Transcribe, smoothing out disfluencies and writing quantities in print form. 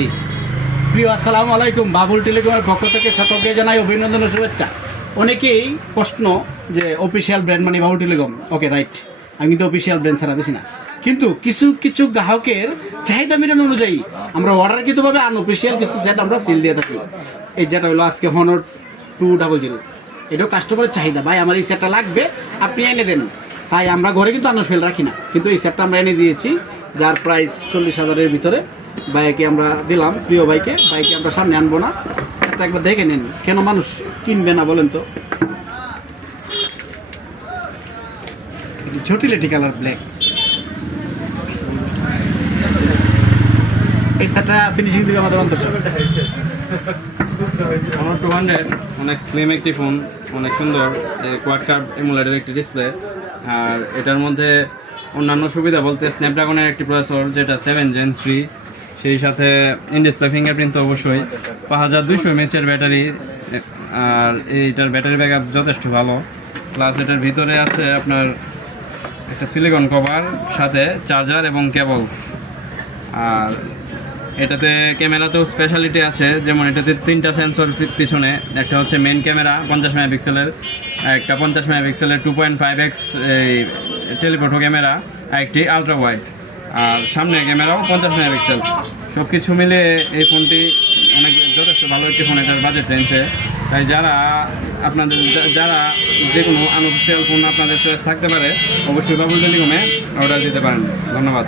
জি প্রিয় আসসালামু আলাইকুম, বাবুল টেলিকমের পক্ষ থেকে সকলকে জানাই অভিনন্দন ও শুভেচ্ছা। অনেকেই প্রশ্ন যে অফিসিয়াল ব্র্যান্ড মানে বাবুল টেলিকম, ওকে রাইট, আমি কিন্তু অফিসিয়াল ব্র্যান্ড ছাড়া বেশি না, কিন্তু কিছু কিছু গ্রাহকের চাহিদা মেটানো অনুযায়ী আমরা অর্ডারকৃতভাবে আনঅফিসিয়াল কিছু সেট আমরা সেল দিয়ে থাকি। এই যেটা হলো আজকে হনর 200, এটাও কাস্টমারের চাহিদা, ভাই আমার এই সেটটা লাগবে, আপনি এনে দেন। তাই আমরা ঘরে কিন্তু আনঅফিসিয়াল রাখি না, কিন্তু এই সেটটা আমরা এনে দিয়েছি, যার প্রাইস 40,000-এর ভিতরে। বাইকে আমরা দিলাম, প্রিয় বাইকে আমরা সামনে আনবো না, সেটটা একবার দেখে নেন, কেন মানুষ কিনবে না বলেন তো। জটিলিটি কালার ব্ল্যাক, এই সেটটা ফিনিশিং দিবে আমাদের অন্তর। আমার 200 অনেক স্লিম একটি ফোন, অনেক সুন্দর কোয়াড কার্ভ এমুলেটের একটি ডিসপ্লে। আর এটার মধ্যে অন্যান্য সুবিধা বলতে স্ন্যাপড্রাগনের একটি প্রসেসর যেটা 7 Gen 3, সেই সাথে ইন ডিসপ্লে ফিঙ্গারপ্রিন্ট তো অবশ্যই, 5200 mAh ব্যাটারি। আর এইটার ব্যাটারি ব্যাকআপ যথেষ্ট ভালো। প্লাস এটার ভিতরে আছে আপনার একটা সিলিকন কভার, সাথে চার্জার এবং কেবল। আর এটাতে ক্যামেরাতেও স্পেশালিটি আছে, যেমন এটাতে 3টা সেন্সর পিছনে, একটা হচ্ছে মেন ক্যামেরা 50 মেগাপিক্সেলের, একটা 50 মেগাপিক্সেলের 2.5x টেলিফোটো ক্যামেরা, আর একটি আলট্রা ওয়াইড, আর সামনে ক্যামেরাও 50 মেগাপিক্সেল। সব কিছু মিলে এই ফোনটি অনেক যথেষ্ট ভালো একটি ফোন এটার বাজেট রেঞ্জে। তাই যারা যে কোনো আনঅফিসিয়াল ফোন আপনাদের চয়েস থাকতে পারে, অবশ্যই বাবুল টেলিকমে অর্ডার দিতে পারেন। ধন্যবাদ।